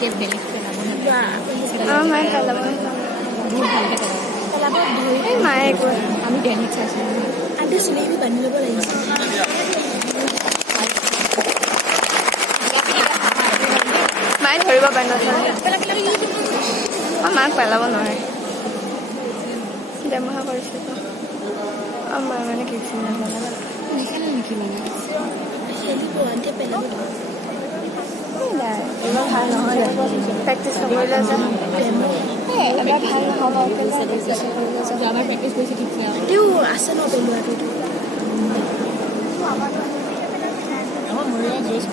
এতিয়া বেলেগ পেলাব মায়ে পেলাব বহুত ভালকৈ পেলাব এই মায়ে একো আমি ডেলিত চাইছিলোঁ আজি চুলিখিনি বান্ধি ল'ব লাগিছে মায়ে ধৰিব পাৰে নথলে মাক পেলাব নোৱাৰে বেমাৰ কৰিছে মায়ে মানে কি নাজানে নেখেলে নেকি মানে খেলিব আন্টিয়ে পেলাব এবাৰ ভাল নহয় প্ৰেক্টিচ নকৰিলে যে এবাৰ ভাল নহ'ব যোৱাবাৰ প্ৰেক্টিচ কৰিছে ঠিকছে আন্টিও আছে ন পেলোৱাটো আমাৰ মৰিয়া জোচ